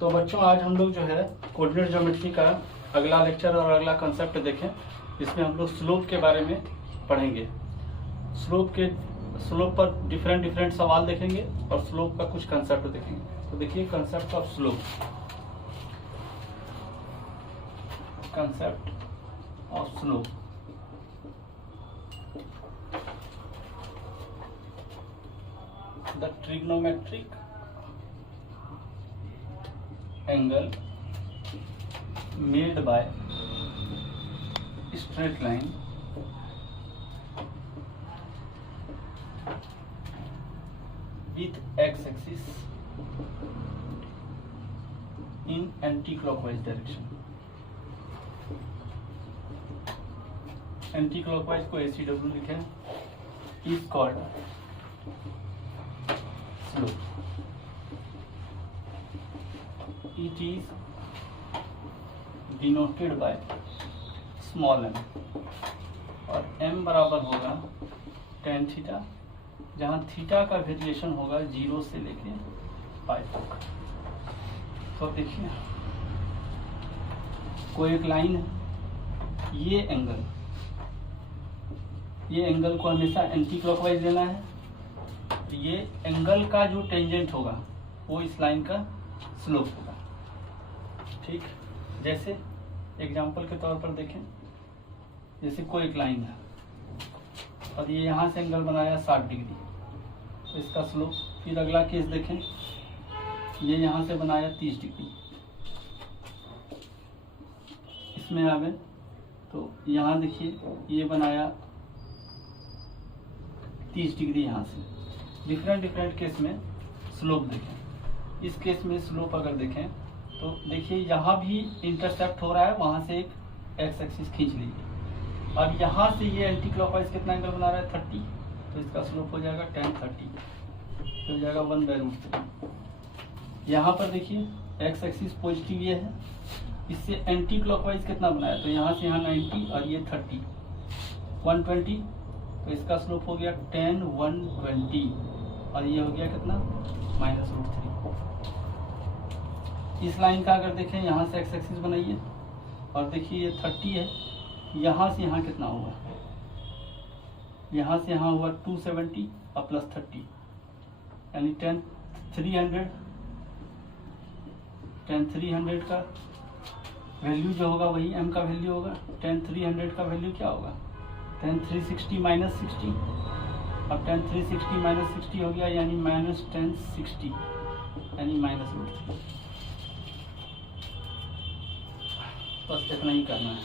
तो बच्चों आज हम लोग जो है कोऑर्डिनेट ज्योमेट्री का अगला लेक्चर और अगला कंसेप्ट देखें। इसमें हम लोग स्लोप के बारे में पढ़ेंगे। स्लोप पर डिफरेंट सवाल देखेंगे और स्लोप का कुछ कंसेप्ट देखेंगे। तो देखिए concept of slope. Concept of slope, the trigonometric angle made by straight line with x-axis in anti-clockwise direction। Anti-clockwise को ACW लिखें, is called slope। It is denoted by small m और m बराबर होगा tan theta, जहाँ theta का variation होगा 0 से लेके पाई तक। तो देखिए कोई एक लाइन है, ये एंगल को हमेशा एंटी क्लॉकवाइज लेना है। तो ये एंगल का जो टेंजेंट होगा वो इस लाइन का स्लोप होगा। ठीक, जैसे एग्जांपल के तौर पर देखें, जैसे कोई एक लाइन है और ये यहाँ से एंगल बनाया 60 डिग्री, तो इसका स्लोप। फिर अगला केस देखें, ये यहाँ से बनाया 30 डिग्री, इसमें आवे तो यहाँ देखिए ये बनाया 30 डिग्री यहाँ से। डिफरेंट केस में स्लोप देखें। इस केस में स्लोप अगर देखें तो देखिए यहाँ भी इंटरसेप्ट हो रहा है, वहाँ से एक एक्स एक्सिस खींच लीजिए। अब यहाँ से ये एंटी क्लॉकवाइज कितना एंगल बना रहा है 30, तो इसका स्लोप हो जाएगा tan 30, तो हो जाएगा 1/√3। यहाँ पर देखिए एक्स एक्सिस पॉजिटिव ये है, इससे एंटी क्लॉकवाइज कितना बनाया, तो यहाँ से यहाँ 90 और ये 30, 120, तो इसका स्लोप हो गया tan 120 और ये हो गया कितना -√3। इस लाइन का अगर देखें, यहाँ से एक्स एक्सिस बनाइए और देखिए ये 30 है, यहाँ से यहाँ कितना हुआ, यहाँ से यहाँ हुआ 270 और प्लस 30 यानी tan 300 का वैल्यू जो होगा वही m का वैल्यू होगा। tan 300 का वैल्यू क्या होगा, tan 360 - 60, अब tan 360 - 60 हो गया यानी -tan 60 यानी -√3। बस इतना ही करना है,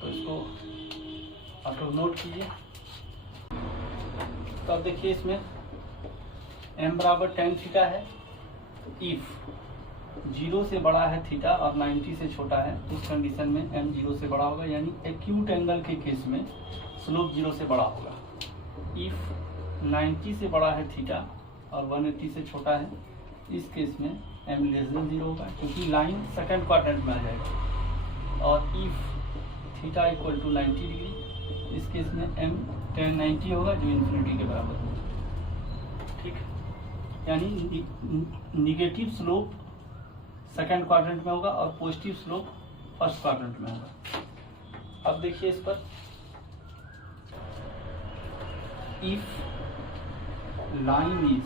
तो इसको आप लोग नोट कीजिए। तो अब देखिए इसमें m बराबर tan थीटा है, इफ 0 से बड़ा है थीटा और 90 से छोटा है, उस कंडीशन में m 0 से बड़ा होगा, यानी एक्यूट एंगल के केस में स्लोप 0 से बड़ा होगा। इफ 90 से बड़ा है थीटा और 180 से छोटा है, इस केस में m <0 होगा, क्योंकि लाइन सेकंड क्वाड्रेंट में आ जाएगा। और if theta equal to 90 degree, इस केस में m tan 90 होगा, जो इन्फिनिटी के बराबर होगा। ठीक, यानी निगेटिव स्लोप सेकंड क्वाड्रेंट में होगा और पॉजिटिव स्लोप फर्स्ट क्वाड्रेंट में होगा। अब देखिए इस पर, if line is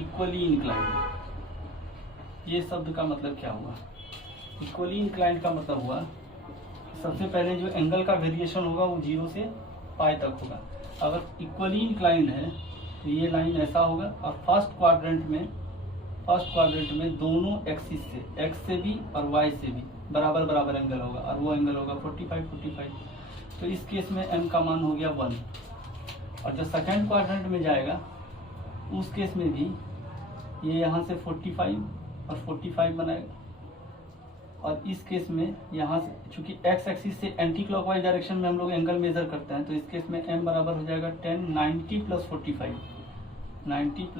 equally inclined, ये शब्द का मतलब क्या हुआ, इक्वली इंक्लाइंड का मतलब हुआ सबसे पहले जो एंगल का वेरिएशन होगा वो 0 से पाई तक होगा। अगर इक्वली इंक्लाइंड है तो ये लाइन ऐसा होगा और फर्स्ट क्वाड्रेंट में दोनों एक्सिस से, एक्स से भी और वाई से भी बराबर एंगल होगा, और वो एंगल होगा 45। तो इस केस में m का मान हो गया 1। और जो सेकंड क्वाड्रेंट में जाएगा उस केस में भी ये यहाँ से 45 और 45 बनाएगा, और इस केस में यहाँ से चूंकि एक्स एक्सिस से एंटी क्लॉकवाइज डायरेक्शन में हम लोग एंगल मेजर करते हैं, तो इस केस में m बराबर हो जाएगा tan 90 + 45, 90 +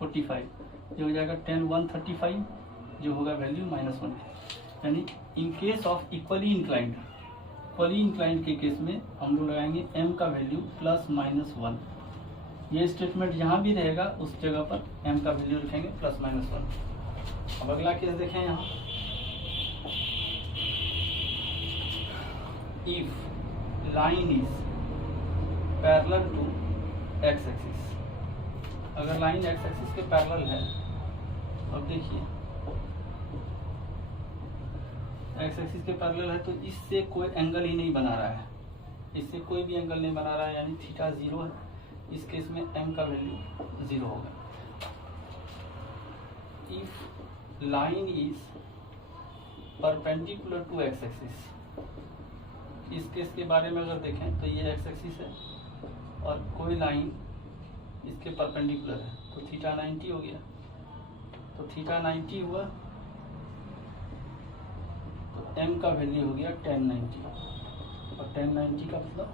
45 जो हो जाएगा tan 135, जो होगा वैल्यू -1। यानी in case of equally inclined के केस में हम लोग लगाएंगे m का वैल्यू +-1। ये स्टेटमेंट जहाँ भी रहेगा उस जगह पर m का वैल्यू रखेंगे +-1। अब अगला केस देखें यहाँ, if line is parallel to x axis, अगर लाइन एक्स एक्सिस के पैरेलल है, अब देखिए एक्स एक्सिस के पैरेलल है तो इससे कोई एंगल ही नहीं बना रहा है, इससे कोई भी एंगल नहीं बना रहा है, यानी थीटा 0 है। इस केस में m का वैल्यू 0 होगा। If line is perpendicular to x axis, इस केस के बारे में अगर देखें तो ये एक्स एक्सिस है और कोई लाइन इसके परपेंडिकुलर है, तो थीटा 90 हो गया। तो थीटा 90 हुआ तो m का वैल्यू हो गया tan 90, और tan 90 का मतलब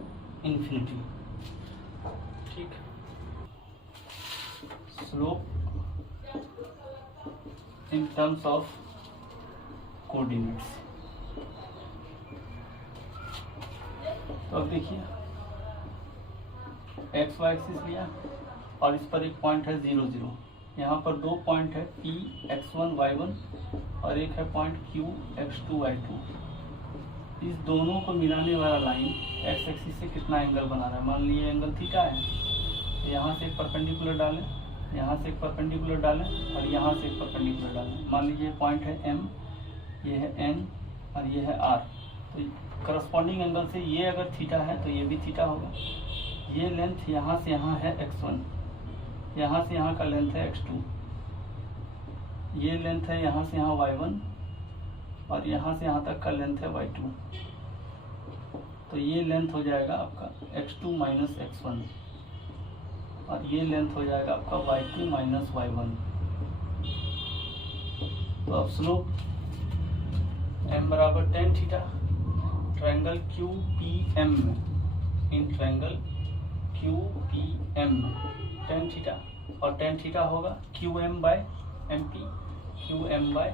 इन्फिनिटी। ठीक, slope in terms of coordinates. तो अब देखिए एक्स वाई एक्सिस लिया और इस पर एक पॉइंट है 0 0, यहाँ पर दो पॉइंट है P x1 y1 और एक है पॉइंट Q x2 y2। इस दोनों को मिलाने वाला लाइन एक्स एक्सिस से कितना एंगल बना रहा है, मान लीजिए एंगल थीटा है, तो यहाँ से एक परपेंडिकुलर डालें, यहाँ से एक परपेंडिकुलर डालें और यहाँ से एक परपेंडिकुलर डालें। मान लीजिए पॉइंट है M, ये है N और ये है R, तो करस्पॉन्डिंग एंगल से ये अगर थीटा है तो ये भी थीटा होगा। ये लेंथ यहाँ से यहाँ है x1, यहाँ से यहाँ का लेंथ है x2, ये लेंथ है यहाँ से यहाँ y1 और यहाँ से यहाँ तक का लेंथ है y2। तो ये लेंथ हो जाएगा आपका x2 माइनस x1 और ये लेंथ हो जाएगा आपका y2 माइनस y1। तो अब स्लोप m बराबर tan थीटा ट्रायंगल QPM में, इन ट्रायंगल QPM में tan थीटा, और tan थीटा होगा QM by MP, QM by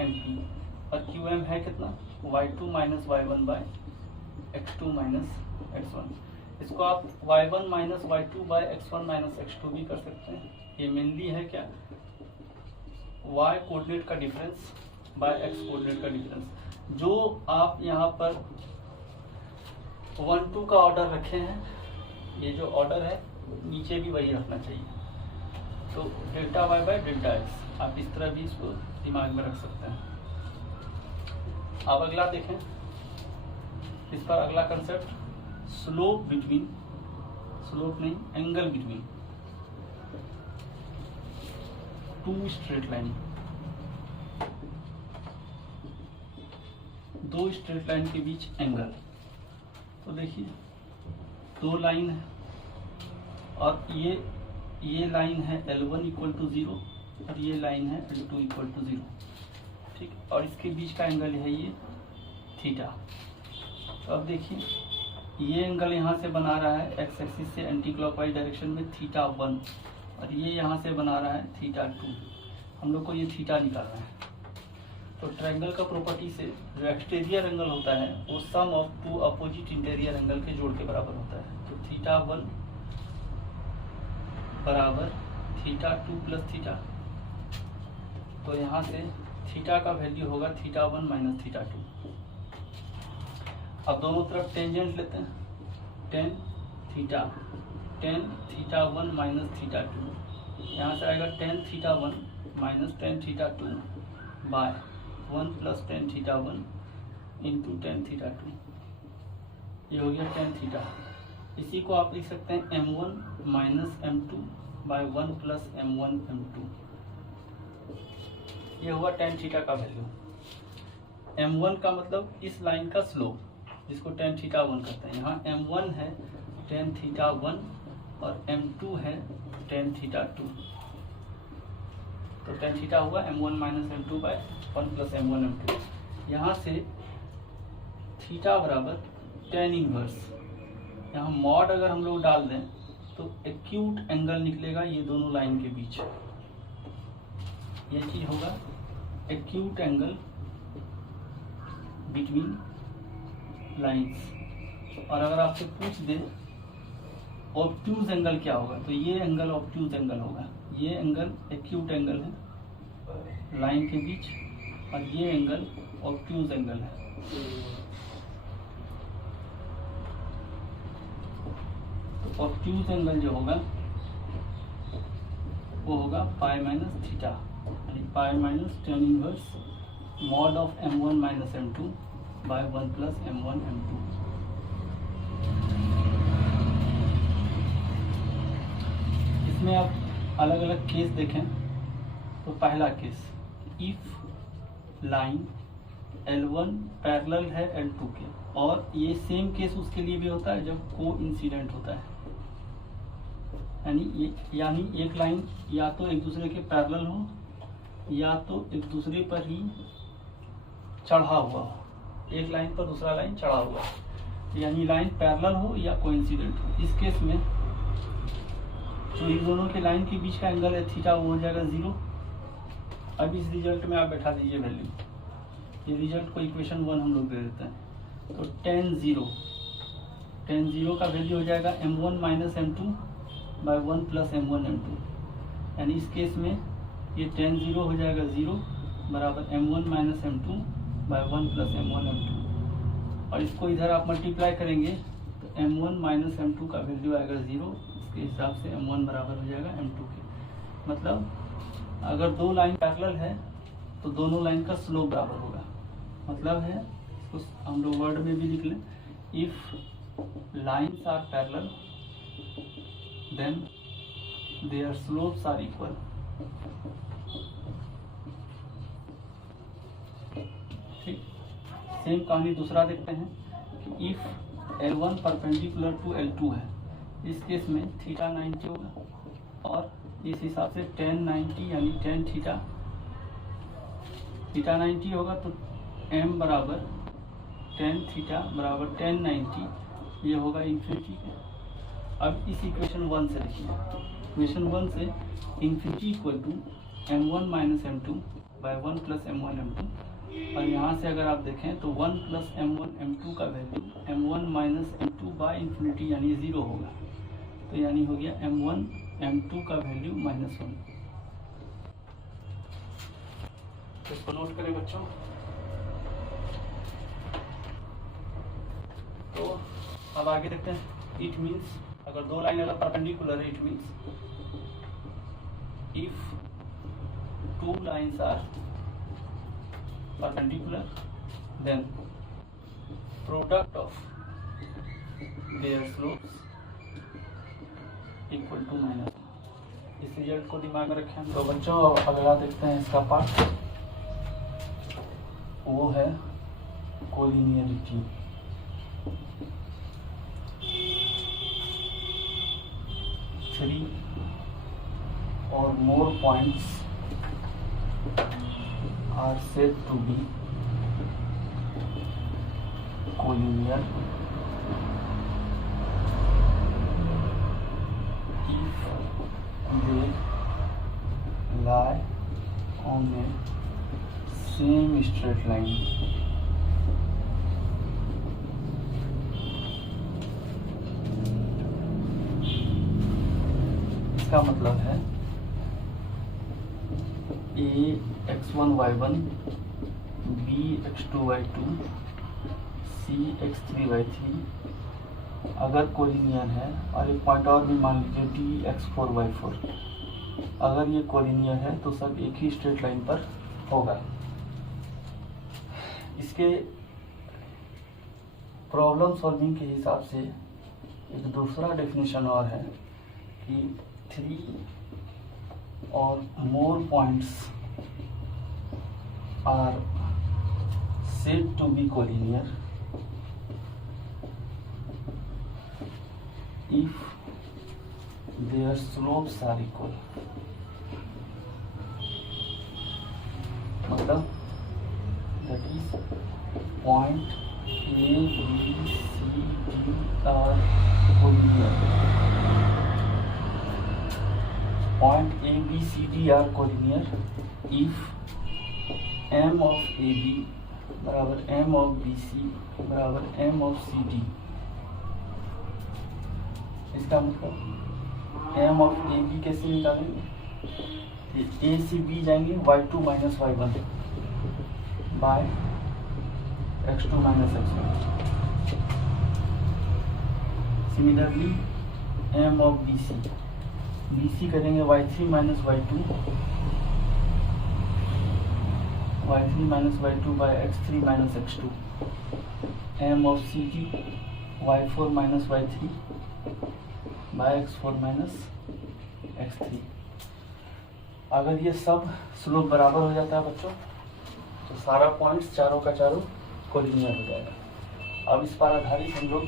MP, और QM है कितना y2 minus y1 by x2 minus x1। इसको आप y1 minus y2 bye x1 minus x2 भी कर सकते हैं। ये मेनली है क्या, y कोऑर्डिनेट का डिफरेंस बाय x कोऑर्डिनेट का डिफरेंस। जो आप यहाँ पर 1 2 का ऑर्डर रखे हैं, ये जो ऑर्डर है नीचे भी वही रखना चाहिए। तो delta y by delta x, आप इस तरह भी इसको दिमाग में रख सकते हैं। अब अगला देखें, इस पर अगला कंसेप्ट स्लोप बिटवीन, स्लोप नहीं angle between to straight line, दो स्ट्रेट लाइन के बीच एंगल। तो देखिए दो लाइन है और ये लाइन है L1 इक्वल टू 0 और ये लाइन है L2 इक्वल टू 0, ठीक, और इसके बीच का एंगल है ये थीटा। तो अब देखिए ये एंगल यहाँ से बना रहा है एक्स एक्सिस से एंटी क्लॉकवाइज डायरेक्शन में थीटा 1 और ये यहाँ से बना रहा है थीटा 2। हम लोग को ये थीटा निकालना है। तो ट्रायंगल का प्रॉपर्टी से जो एक्सटीरियर एंगल होता है वो sum of two opposite interior angle के जोड़ के बराबर होता है। तो थीटा 1 बराबर थीटा 2 प्लस थीटा, तो यहाँ से थीटा का वैल्यू होगा थीटा 1 माइनस थीटा 2। अब दोनों तरफ टेंजेंट लेते हैं, टेन थीटा 1 माइनस थीटा 2, यहाँ से आएगा tan theta 1 minus tan theta 2 by 1 plus tan theta 1 into tan theta 2, ये हो गया टेन थीटा। इसी को आप लिख सकते हैं m1 minus m2 by 1 plus m1 m2, ये हुआ टेन थीटा का वैल्यू। m1 का मतलब इस लाइन का स्लोप, जिसको टेन थीटा 1 करते हैं। यहाँ m1 है टेन थीटा 1 और m2 है टेन थीटा 2, तो टेन थीटा हुआ m1 minus m2 by 1 plus m1 m2। यहाँ से थीटा बराबर टेन इनवर्स, यहाँ मॉड अगर हम लोग डाल दें तो एक्यूट एंगल निकलेगा ये दोनों लाइन के बीच, ये चीज होगा एक्यूट एंगल बिटवीन लाइंस। और अगर आपसे पूछ दे ऑब्ट्यूज एंगल क्या होगा, तो ये एंगल ऑब्ट्यूज एंगल होगा। ये एंगल एक्यूट एंगल है लाइन के बीच, और ये एंगल ऑब्ट्यूज एंगल है। तो ऑब्ट्यूज एंगल जो होगा वो होगा पाई माइनस थीटा, यानी pi minus tan inverse mod of m1 minus m2 by 1 plus m1 m2। इसमें आप अलग अलग केस देखें तो पहला case, if line L1 parallel है L2 के, और ये सेम केस उसके लिए भी होता है जब को इंसिडेंट होता है, यानी एक लाइन या तो एक दूसरे के पैरेलल हो या तो एक दूसरे पर ही चढ़ा हुआ हो, एक लाइन पर दूसरा लाइन चढ़ा हुआ है, यानी लाइन पैरेलल हो या कोइंसिडेंट हो। इस केस में जो इन दोनों के लाइन के बीच का एंगल है थीटा, वो हो जाएगा 0। अब इस रिजल्ट में आप बैठा दीजिए वैल्यू, ये रिजल्ट को इक्वेशन 1 हम लोग दे देते हैं। तो tan 0 का वैल्यू हो जाएगा m1 minus m2 by 1 plus m1 m2, यानी इस केस में ये tan 0 हो जाएगा 0 बराबर m1 minus m2 by 1 plus m1 m2, और इसको इधर आप मल्टीप्लाई करेंगे तो m1 माइनस m2 का वैल्यू आएगा 0, इसके हिसाब से m1 बराबर हो जाएगा m2 के। मतलब अगर दो लाइन पैरेलल है तो दोनों लाइन का स्लोप बराबर होगा। मतलब है उस हम लोग वर्ड में भी लिख लें, if lines are parallel then their slopes are equal. ठीक, सेम कहानी दूसरा देखते हैं कि if L1 perpendicular to L2 है, इस केस में थीटा 90 होगा, और इस हिसाब से tan 90 यानी tan थीटा 90 होगा, तो m बराबर tan थीटा बराबर tan 90, ये होगा इन्फिनिटी। अब इस इक्वेशन 1 से देखिए, इक्वेशन 1 से infinity equal to m1 minus m2 by 1 plus m1 m2, और यहाँ से अगर आप देखें तो 1 प्लस m1 m2 का value m1 minus m2 by infinity यानी 0 होगा, तो यानी हो गया m1 m2 का वैल्यू -1। इसको नोट करें बच्चों। तो अब आगे देखते हैं। इट मीन्स अगर दो लाइन अगर परपेंडिकुलर है, it means if two lines are perpendicular then product of their slopes equal to -1। इस रिजल्ट को दिमाग में रखें। तो बच्चों अगला देखते हैं इसका पार्ट, वो है कोलिनियरिटी। थ्री और more points are said to be collinear they lie on a same straight line। इसका मतलब है a x1 y1 b x2 y2 c x3 y3 अगर कोलिनियर है, और एक पॉइंट और भी मान लीजिए डी x4 y4, अगर ये कोलिनियर है तो सब एक ही स्ट्रेट लाइन पर होगा। इसके प्रॉब्लम सॉल्विंग के हिसाब से एक दूसरा डेफिनेशन और है कि 3 और more points are said to be collinear if their slopes are equal। मतलब that is point A, B, C, D are collinear। Point A, B, C, D are collinear if M of AB बराबर M of BC बराबर M of CD। इसका मतलब m of A B कैसे निकालेंगे, ए से बी जाएंगे y2 minus y1 by x2 minus x1। Similarly m of BC करेंगे y3 minus y2 by x3 minus x2। m of CG y4 minus y3 by x4 minus x3। अगर ये सब slope बराबर हो जाता है बच्चों तो सारा पॉइंट्स चारों का चारों कोलिनियर हो जाएगा। अब इस पर आधारित हम लोग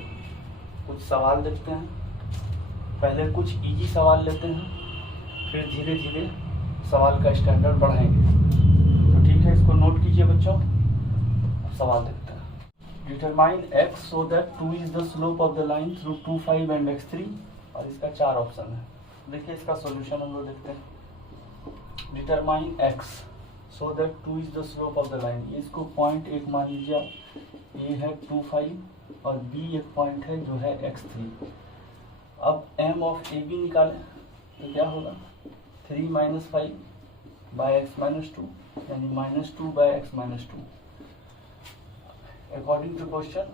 कुछ सवाल देखते हैं। पहले कुछ इजी सवाल लेते हैं, फिर धीरे धीरे सवाल का स्टैंडर्ड बढ़ाएंगे। तो ठीक है, इसको नोट कीजिए बच्चों। अब सवाल देखते हैं। Determine x so that 2 is the slope of the line through 2, 5 and x3। और इसका 4 ऑप्शन है। देखिए इसका सॉल्यूशन हम लोग देखते हैं। Determine x so that 2 is the slope of the line. इसको पॉइंट एक मान लीजिए, ए है 2, 5 और बी एक पॉइंट है जो है x3। अब m ऑफ ए बी निकालें तो क्या होगा 3 माइनस 5 बाय एक्स माइनस 2 यानी -2 by x minus 2। According to question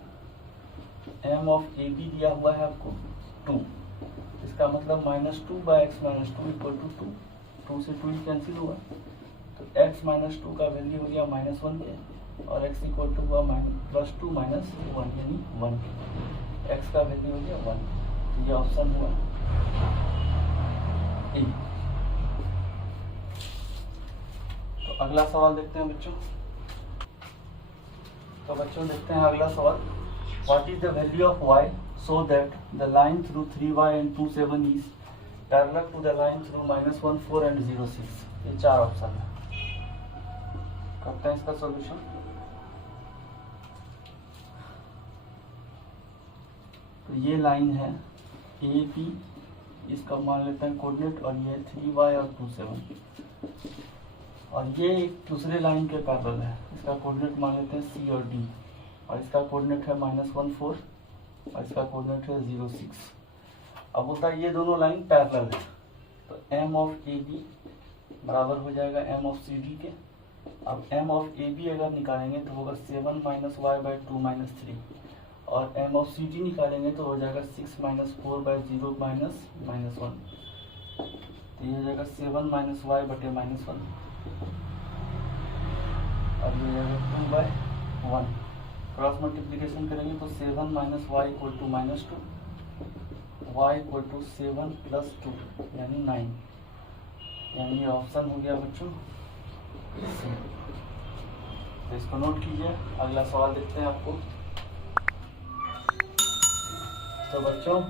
m of A B दिया हुआ है आपको 2, इसका मतलब -2 by x minus 2 equal to 2। 2 से 2 ही कैंसिल हुआ तो x माइनस 2 का वैल्यू हो गया -1 के और x इक्वल टू हुआ +2 माइनस 1 यानी 1 के। x का वैल्यू हो गया 1। तो ये ऑप्शन हुआ ए। तो अगला सवाल देखते हैं बच्चों। तो बच्चों देखते हैं अगला सवाल। What is the value of y so that the line through 3y and 2, 7 is parallel to the line through -1, 4 and 0, 6। ये 4 ऑप्शन है। करते हैं इसका सॉल्यूशन। तो ये लाइन है ए पी, इसका मान लेते हैं कोऑर्डिनेट, और ये 3y और 2, 7 और ये एक दूसरे लाइन के पैरेलल है। इसका कोऑर्डिनेट मान लेते हैं सी और डी और इसका कोऑर्डिनेट है -1, 4 और इसका कोऑर्डिनेट है 0, 6। अब होता है ये दोनों लाइन पैरेलल है तो m ऑफ ए बी बराबर हो जाएगा m ऑफ सी डी के। अब m ऑफ ए बी अगर निकालेंगे तो होगा 7 माइनस वाई बाई 2 माइनस 3 और m ऑफ सी डी निकालेंगे तो हो जाएगा 6 माइनस 4 बाई 0 माइनस -1। तो ये हो जाएगा 7 माइनस वाई बटे -1 और ये हो जाएगा 2 बाई 1। क्रॉस मल्टीप्लीकेशन करेंगे तो 7 minus y equal to -2, y equal to 7 plus 2 यानी 9। यानी ये ऑप्शन हो गया बच्चों सी। तो इसको नोट कीजिए। अगला सवाल देखते हैं आपको। तो बच्चों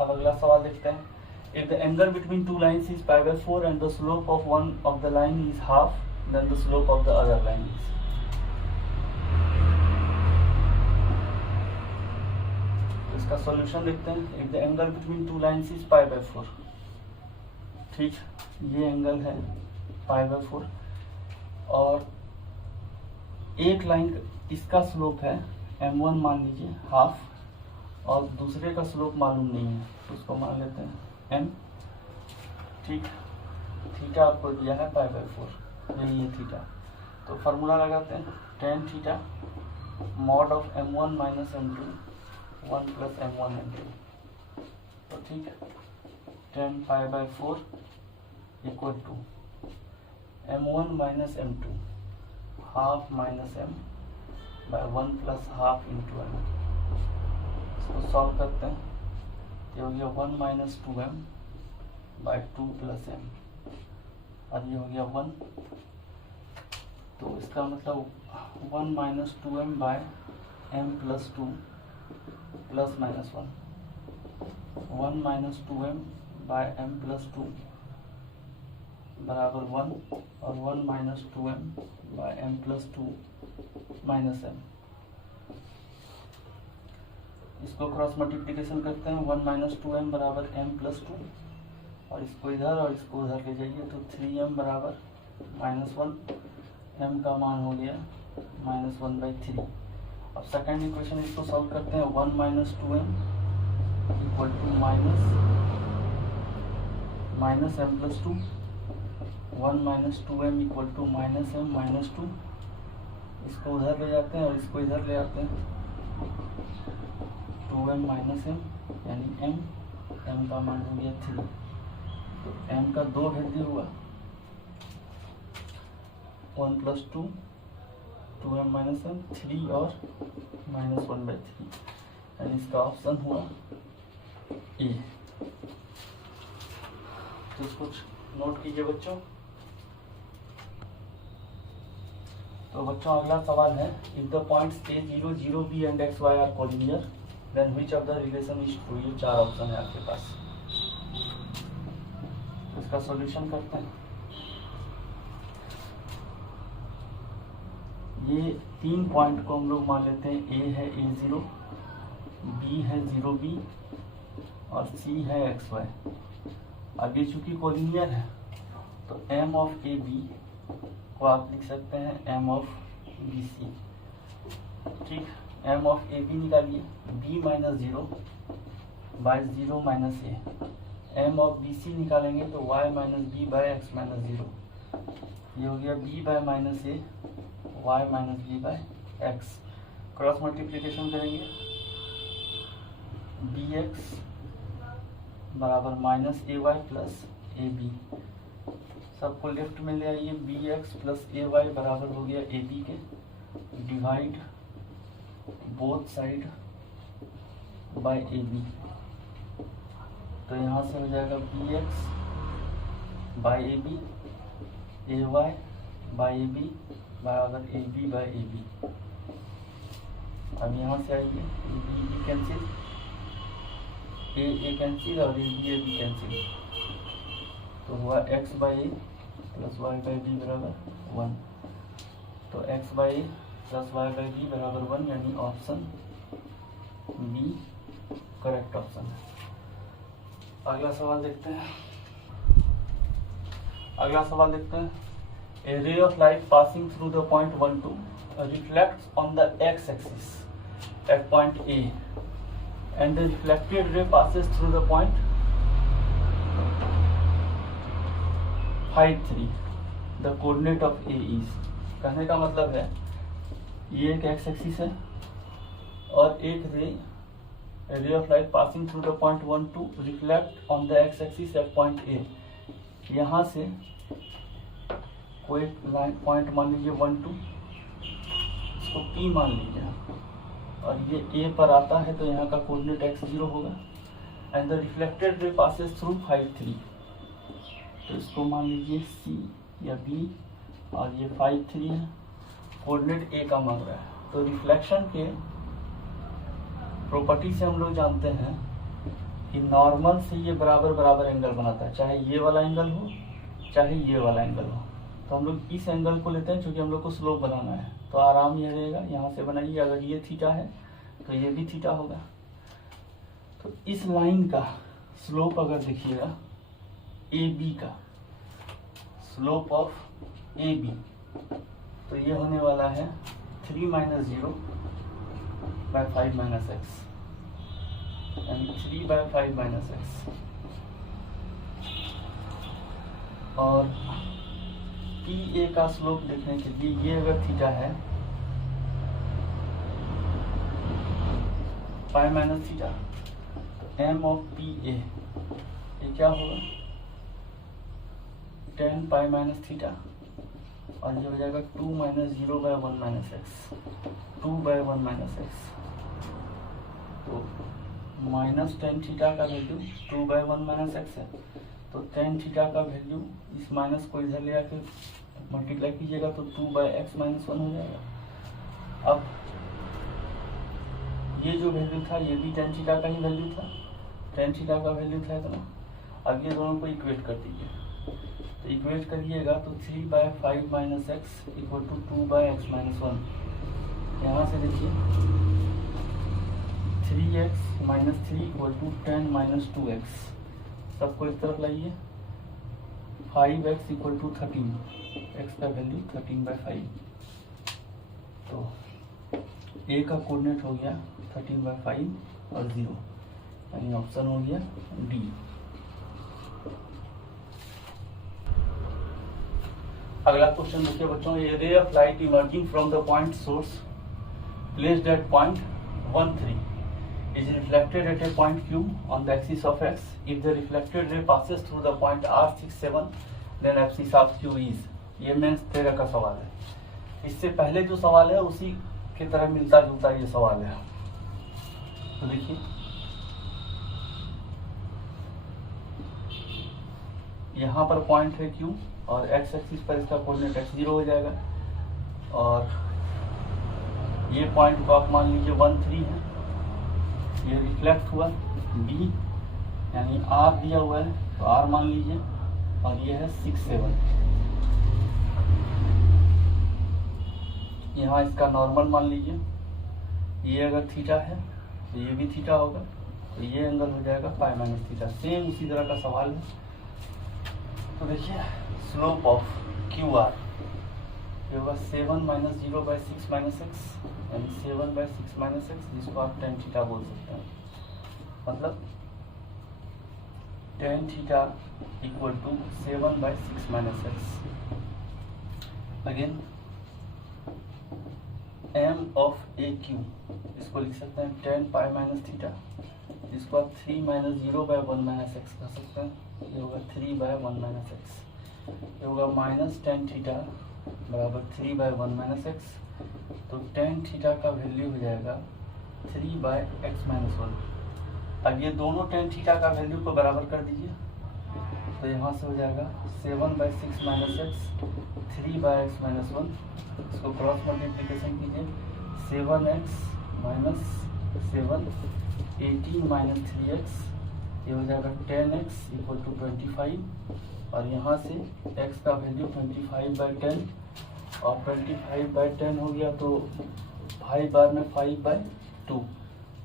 अब अगला सवाल देखते हैं। If the angle between two lines is π/4 and the slope of one of the line is half, then the slope of the other line is. इसका सॉल्यूशन देखते हैं। If the angle between two lines is π/4, ठीक, ये angle है π/4 और एक line इसका slope है m1 मान लीजिए हाफ और दूसरे का स्लोप मालूम नहीं है तो उसको मान लेते हैं m, ठीक। थीटा आपको दिया है π/4, यही है थीटा। तो फार्मूला लगाते हैं tan theta mod of m1 minus m2 1 plus m1 m2। तो ठीक है, tan π/4 equal to m1 minus m2 half minus m by 1 plus half into m। इसको सॉल्व करते हैं तो हो गया 1 minus 2m bye 2 plus m और ये हो गया 1। तो इसका मतलब 1 minus 2m by m plus 2 plus -1, 1 minus 2m by m plus 2 बराबर 1 और 1 minus 2m by m plus 2 minus m। इसको क्रॉस मल्टीप्लिकेशन करते हैं। 1 माइनस 2m बराबर m प्लस 2 और इसको इधर और इसको उधर ले जाइए तो 3m बराबर -1, m का मान हो गया -1/3। अब सेकेंड इक्वेशन इसको सॉल्व करते हैं। 1 minus 2m equal to minus m plus 2 1 minus 2m equal to minus m minus 2, इसको उधर ले जाते हैं और इसको इधर ले आते हैं, 2m माइनस m यानी m का मान हो गया 3। तो m का 2 वैल्यू हुआ, 1 प्लस 2 2m माइनस m 3 और माइनस 1/3, यानी इसका ऑप्शन हुआ ए। तो इसको नोट कीजिए बच्चों। तो बच्चों अगला सवाल है, if the points a0 0 b and x y are collinear then which of the relation is true. ये 4 ऑप्शन है आपके पास, तो इसका सॉल्यूशन करते हैं। ये 3 पॉइंट को हम लोग मान लेते हैं, a है a0, b है 0b और c है xy। अब ये चूंकि कोलिनियर है तो m ऑफ ए बी को आप लिख सकते हैं m ऑफ बी सी। ठीक, m ऑफ ए बी निकालिए, b minus 0 by 0 minus A. m of B C निकालेंगे तो y minus B by x minus 0। ये हो गया b by minus A, y minus B by x. Cross multiplication करेंगे, B x बराबर minus A y plus A B, सबको left में ले आइए, B x plus A y बराबर हो गया ए बी के, divide both side by A B. तो यहाँ से हो जाएगा B x by A B, A y by A B बराबर A B by A B. अब यहाँ से आइए, बी कैंसिल, ए कैंसिल और ए बी कैंसिल, तो हुआ x by A plus y by B बराबर 1। तो x by A plus y by B बराबर 1, यानी ऑप्शन बी करेक्ट ऑप्शन है। अगला सवाल देखते हैं। A ray of light passing through the point 1 2 reflects on the x axis at point A and the reflected ray passes through the point 5 3, the coordinate of A is। कहने का मतलब है ये एक x एक्सिस है और एक रे of light passing through the point 1 2 reflect on the x axis at point A। यहाँ से कोई लाइन पॉइंट मान लीजिए 1 2, इसको P मान लीजिए, और ये A पर आता है तो यहाँ का कोऑर्डिनेट x0 होगा, and the reflected ray passes through 5 3। तो इसको मान लीजिए C या B, और ये 5 3 है, कोऑर्डिनेट A का मांग रहा है। तो रिफ्लेक्शन के प्रॉपर्टी से हम लोग जानते हैं कि नॉर्मल से ये बराबर बराबर एंगल बनाता है, चाहे ये वाला एंगल हो चाहे ये वाला एंगल हो। तो हम लोग इस एंगल को लेते हैं क्योंकि हम लोग को स्लोप बनाना है, तो आराम ये रहेगा, यहाँ से बनाइए। अगर ये थीटा है तो ये भी थीटा होगा। तो इस लाइन का स्लोप अगर देखिएगा, ए बी का स्लोप ऑफ ए बी, तो ये होने वाला है 3 माइनस 0 बाय 5 माइनस एक्स, यानी 3 बाय 5 माइनस एक्स। और पी ए का स्लोप देखने के लिए ये अगर थीटा है, पाई माइनस थीटा, तो एम ऑफ पी ए ये क्या होगा 10 पाई माइनस थीटा, और ये हो जाएगा 2 minus 0 by 1 minus x, 2 by 1 minus x. तो माइनस 10 थीटा का वैल्यू 2 बाय 1 माइनस एक्स है, तो 10 थीटा का वैल्यू इस माइनस को इधर ले आके मल्टीप्लाई कीजिएगा तो 2 बाय एक्स माइनस 1 हो जाएगा। अब ये जो वैल्यू था ये भी 10 थीटा का ही वैल्यू था, 10 थीटा का वैल्यू था इतना। अब ये दोनों को इक्वेट कर दीजिए, तो इक्वेट करिएगा तो 3 by 5 minus x equal to 2 by x minus 1। यहाँ से देखिए 3x minus 3 equal to 10 minus 2x, सबको एक तरफ लाइए। 5x इक्वल टू 13, x का वैल्यू 13 बाय 5। तो a का कोऑर्डिनेट हो गया 13 बाय 5 और 0, यानी ऑप्शन हो गया डी। अगला क्वेश्चन देखिए बच्चों, a ray of light emerging from the point source placed at point 1 3 is reflected at a point Q on the axis of x. If the reflected ray passes through the point R67, then axis of Q is. ये mains 13 का सवाल है। इससे पहले जो सवाल है उसी की तरह मिलता जुलता ये सवाल है। तो देखिए यहाँ पर पॉइंट है Q और x एक्सिस पर इसका कोऑर्डिनेट x0 हो जाएगा और ये पॉइंट को आप मान लीजिए 1 3 है। ये रिफ्लेक्ट हुआ B यानी R दिया हुआ है तो R मान लीजिए और ये है 6 7। यहाँ इसका नॉर्मल मान लीजिए, ये अगर थीटा है तो ये भी थीटा होगा तो ये एंगल हो जाएगा फाइ माइनस थीटा। सेम उसी तरह का सवाल है। तो देखिए स्लोप ऑफ क्यू आर ये होगा 7 माइनस 0 बाई 6 माइनस एक्स यानी 7 बाई 6 माइनस एक्स, जिसको आप टेन थीटा बोल सकते हैं। मतलब tan theta equal to 7 by 6 minus x. Again M of A Q इसको लिख सकते हैं टेन पाई माइनस थीटा, जिसको आप 3 माइनस 0 बाई 1 माइनस एक्स कह सकते हैं। ये होगा 3 बाई 1 माइनस एक्स। ये होगा माइनस टेन थीटा बराबर 3 बाई 1 माइनस एक्स। तो टेन थीटा का वैल्यू हो जाएगा 3 बाई एक्स माइनस 1। अब ये दोनों टेन थीटा का वैल्यू को बराबर कर दीजिए तो यहाँ से हो जाएगा 7 by 6 minus x 3 by x minus 1। इसको क्रॉस मल्टीप्लीकेशन कीजिए 7x माइनस 7 18 माइनस 3x, ये हो जाएगा 10x इक्वल टू 25 और यहाँ से x का वैल्यू 25 बाई 10 और 25 बाई 10 हो गया तो 5 बार में 5 बाई 2,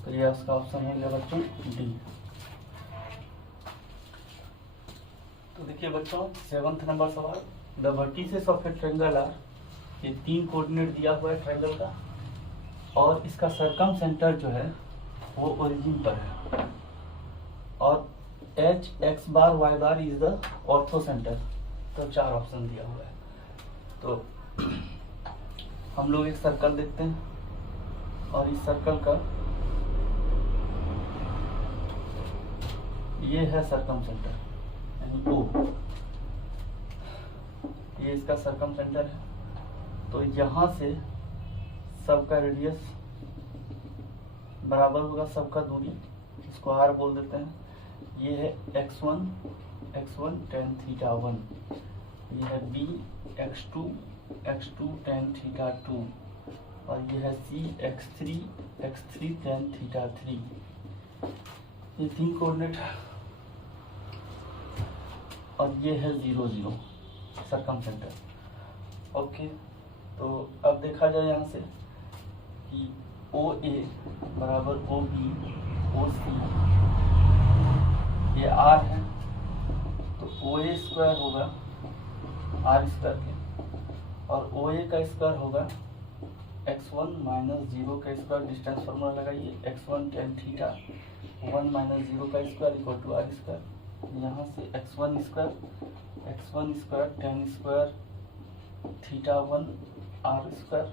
तो ये उसका ऑप्शन हो गया बच्चों डी। तो देखिए बच्चों 7th नंबर सवाल, the vertices of a triangle are, ये 3 कोऑर्डिनेट दिया हुआ है ट्रायंगल का और इसका सरकम सेंटर जो है वो ओरिजिन पर है और H x bar y bar is the orthocentre. तो 4 ऑप्शन दिया हुआ है। तो हम लोग एक सर्कल देखते हैं और इस सर्कल का ये है सरकम सेंटर यानी O, ये इसका सरकम सेंटर है। तो यहाँ से सबका रेडियस बराबर होगा सबका दूरी, इसको r बोल देते हैं। ये है x1 tan थीटा 1, ये है b x2 tan थीटा 2 और ये है c x3 tan थीटा 3। ये 3 कोऑर्डिनेट है और ये है 0 0 सरकम सेंटर। ओके, तो अब देखा जाए यहाँ से कि OA बराबर OB OC ये R है तो OA स्क्वायर होगा R स्क्वायर के और OA का स्क्वायर होगा x1 माइनस 0 का स्क्वायर, डिस्टेंस फॉर्मूला लगाइए x1 tan थीटा 1 माइनस 0 का square equal to R square. यहाँ से x1 square tan square theta 1 R square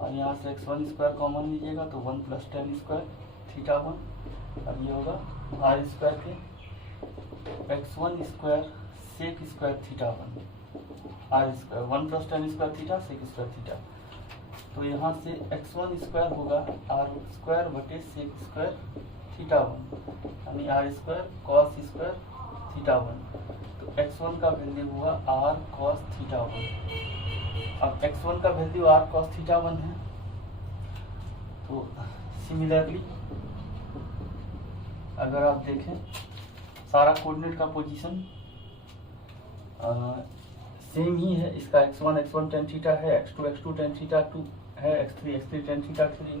और यहाँ से x1 स्क्वायर कॉमन लीजिएगा तो 1 प्लस tan स्क्वायर थीटा 1 और ये होगा R स्क्वायर के x1 square sec square theta 1 R square 1 plus tan square theta sec square theta. तो यहाँ से x1 स्क्वायर होगा R स्क्वायर बटे सेक स्क्वायर थीटा 1 यानी R square cos square theta 1। तो x1 का वैल्यू हुआ R कॉस थीटा 1। अब x1 का वैल्यू r cos थीटा 1 है तो सिमिलरली अगर आप देखें सारा कोऑर्डिनेट का पोजीशन सेम ही है। इसका x1 tan थीटा है, x2 tan थीटा 2 है, x3 tan थीटा 3 है।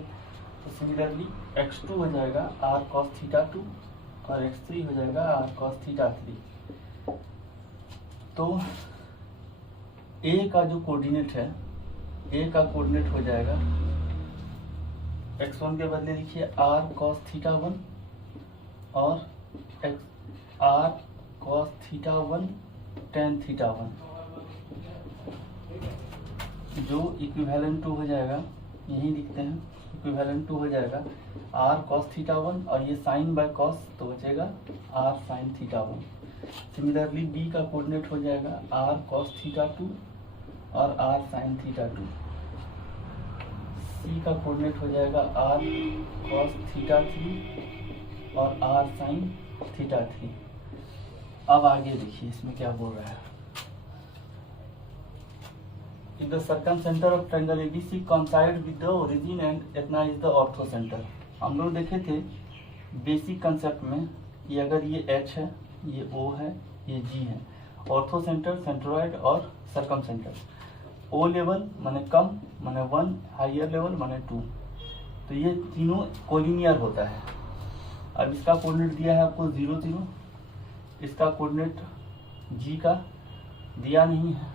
तो सिमिलरली x2 हो जाएगा r cos थीटा 2 और x3 हो जाएगा r cos थीटा 3। तो A का जो कोऑर्डिनेट है A का कोऑर्डिनेट हो जाएगा x1 के बदले लिखिए r cos थीटा 1 और r cos theta 1 tan theta 1 जो इक्विवेलेंट टू हो जाएगा, यही लिखते हैं, इक्विवेलेंट टू हो जाएगा r cos थीटा 1 और ये साइन बाय कॉस तो बचेगा r sine theta 1। Similarly b का कोऑर्डिनेट हो जाएगा r cos थीटा 2 और r साइन थीटा 2। c का कोऑर्डिनेट हो जाएगा r cos थीटा 3 और r साइन थीटा 3। अब आगे देखिए इसमें क्या बोल रहा है। If the circumcenter of triangle ABC coincide with the origin and इतना is the orthocenter। हम लोग देखे थे बेसिक कंसेप्ट में कि अगर ये H है, ये O है, ये G है, ऑर्थोसेंटर, सेंट्रोइड और सर्कमसेंटर। O लेवल माने कम माने 1, हायर लेवल माने 2, तो ये तीनों कोलिनियर होता है। अब इसका कोऑर्डिनेट दिया है आपको 0 0, इसका कोऑर्डिनेट G का दिया नहीं है,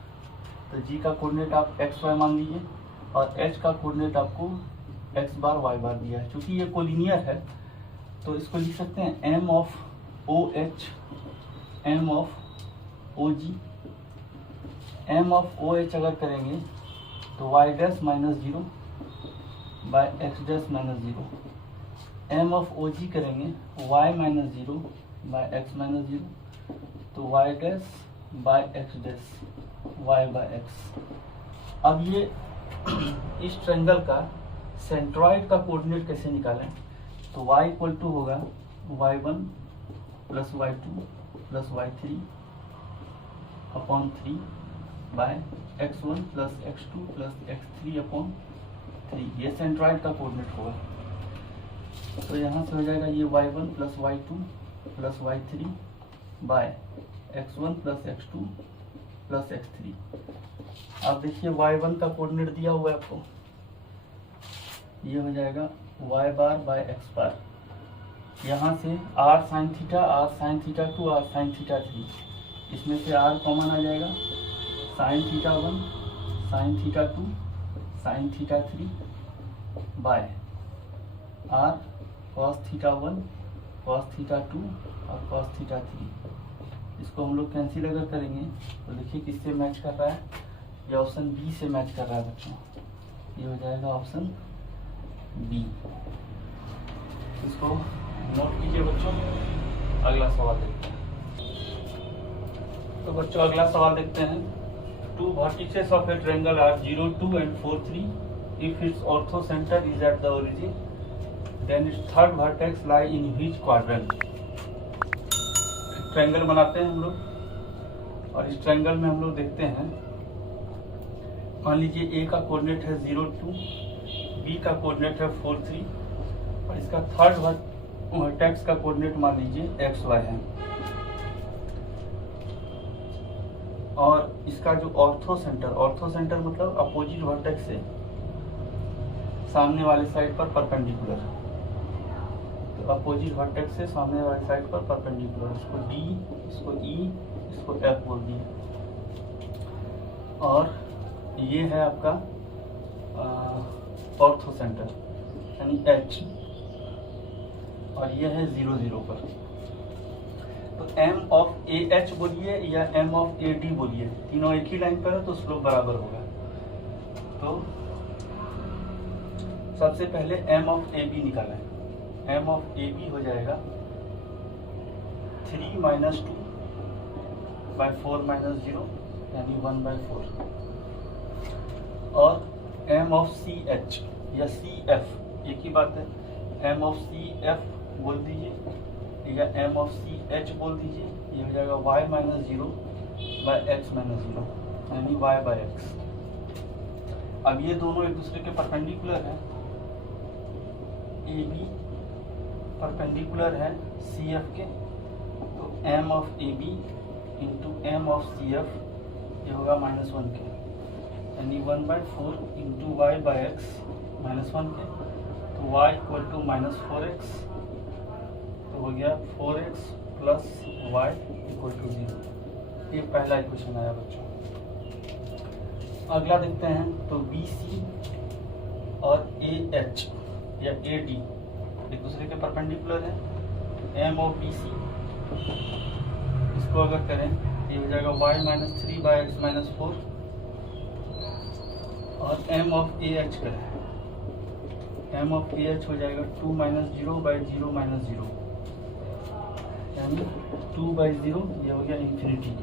तो G का कोऑर्डिनेट आप एक्स वाई मान लीजिए और H का कोऑर्डिनेट आपको x बार y बार दिया है। क्योंकि ये कोलिनियर है तो इसको लिख सकते हैं m of OH, m of OG। m of OH अगर करेंगे तो y dash minus 0 by x dash minus 0। m of OG करेंगे y minus 0 by x minus 0, तो y dash by x dash y by x। अब ये इस triangle का centroid का कोऑर्डिनेट कैसे निकालें, तो y इक्वल टू होगा y1 plus y2 plus y3 upon 3 by x1 plus x2 plus x3 upon 3। ये सेंट्रॉइड का कोऑर्डिनेट होगा। तो यहाँ से हो जाएगा ये y1 plus y2 plus y3 by x1 plus x2 plus x3। अब देखिए y1 का कोऑर्डिनेट दिया हुआ है आपको, ये हो जाएगा y bar by x bar. यहाँ से r sine theta 2, r sine theta 3, इसमें से r कॉमन आ जाएगा, sine theta 1, sine theta 2, sine theta 3 by r cos theta 1, cos theta 2 और कॉस थीटा 3। इसको हम लोग कैंसिल अगर करेंगे तो देखिए किससे मैच कर रहा है, ये ऑप्शन बी से मैच कर रहा है बच्चों। ये हो जाएगा ऑप्शन बी। इसको नोट कीजिए बच्चों। अगला सवाल देखते हैं। तो बच्चों अगला सवाल देखते हैं। 2 vertices of a triangle are 0, 2 and 4, 3. If its orthocenter is at the origin, then its third vertex lie in which quadrant? Triangle बनाते हैं हम लोग और इस ट्रायंगल में हम लोग देखते हैं, मान लीजिए ए का कोऑर्डिनेट है 0, 2, बी का कोऑर्डिनेट है 4, 3 और इसका थर्ड वर्टेक्स का कोऑर्डिनेट मान लीजिए एक्स वाई है। और इसका जो ऑर्थोसेंटर मतलब अपोजिट वर्टेक्स से सामने वाले साइड पर परपेंडिकुलर, तो अपोजिट वर्टेक्स से सामने वाली साइड पर परपेंडिकुलर, इसको डी, इसको ई, इसको एफ बोल दिए। और ये है आपका ऑर्थोसेंटर यानी एच, और ये है 0, 0 पर। तो एम ऑफ ए एच बोलिए या एम ऑफ ए डी बोलिए, तीनों एक ही लाइन पर है तो स्लोप बराबर होगा। तो सबसे पहले एम ऑफ ए बी निकालें। एम ऑफ ए बी हो जाएगा 3 माइनस 2 बाय 4 माइनस 0 यानी 1/4। और एम ऑफ सी एच या सी एफ एक ही बात है, एम ऑफ सी एफ बोल दीजिए या एम ऑफ सी एच बोल दीजिए, ये हो जाएगा y minus 0 by x minus 0 यानी y बाय एक्स। अब ये दोनों एक दूसरे के परपेंडिकुलर है, ए बी परपेंडिकुलर है सी एफ के, तो M of A B into M of C F ये होगा -1 के, यानी 1/4 इंटू वाई बाय एक्स -1 के, तो y इक्वल टू -4x, तो हो गया 4x plus y equal to 0। ये पहला इक्वेशन आया बच्चों। अगला देखते हैं, तो बी सी और ए एच या ए डी एक दूसरे के परपेंडिकुलर है। एम ऑफ बी सी इसको अगर करें ये हो जाएगा y -3 बाय एक्स -4, और एम ऑफ ए एच का है, एम ऑफ ए एच हो जाएगा 2 माइनस 0 बाई 0 माइनस 0, यानी 2 बाई 0, ये हो गया इन्फिनिटी।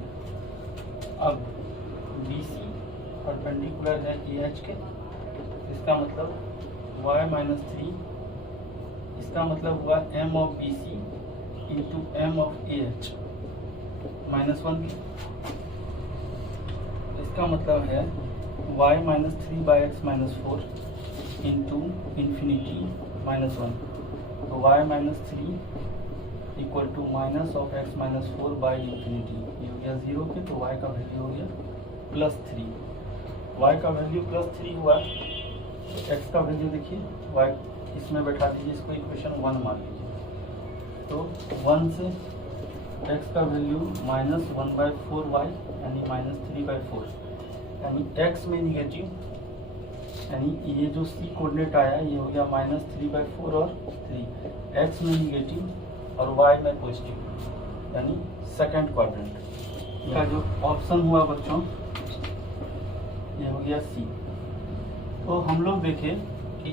अब बी सी परपेंडिकुलर है ए एच के, इसका मतलब y माइनस 3, इसका मतलब हुआ m of B C into M of A H minus 1, इसका मतलब है y minus 3 by x minus 4 into infinity minus 1, तो y minus 3 equal to minus of x minus 4 by infinity, ये हो गया 0 पे, तो y का वैल्यू हो गया +3, y का वैल्यू +3 हुआ, x का वैल्यू देखिए y इसमें बैठा दीजिए, इसको इक्वेशन 1 मान लीजिए, तो 1 से x का वैल्यू -1/4y यानी -3/4, यानी x में निगेटिव, यानी ये जो c कोऑर्डिनेट आया ये हो गया -3/4 और 3, x में निगेटिव और y में पॉजिटिव, यानी सेकंड क्वाड्रेंट का जो ऑप्शन हुआ बच्चों ये हो गया सी। तो हम लोग देखें कि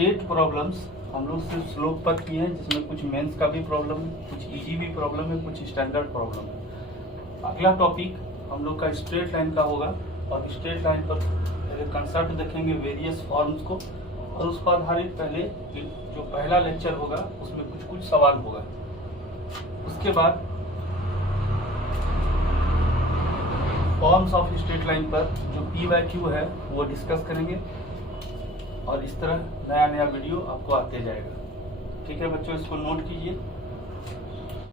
8 प्रॉब्लम्स हम लोग सिर्फ स्लोप पर किए हैं, जिसमें कुछ मेंस का भी प्रॉब्लम है, कुछ इजी भी प्रॉब्लम है, कुछ स्टैंडर्ड प्रॉब्लम है। अगला टॉपिक हम लोग का स्ट्रेट लाइन का होगा, और स्ट्रेट लाइन पर पहले कंसेप्ट देखेंगे वेरियस फॉर्म्स को, और उस पर आधारित पहले जो पहला लेक्चर होगा उसमें कुछ सवाल होगा। उसके बाद फॉर्म्स ऑफ स्ट्रेट लाइन पर जो पी बाय क्यू है वो डिस्कस करेंगे, और इस तरह नया नया वीडियो आपको आते जाएगा। ठीक है बच्चों, इसको नोट कीजिए।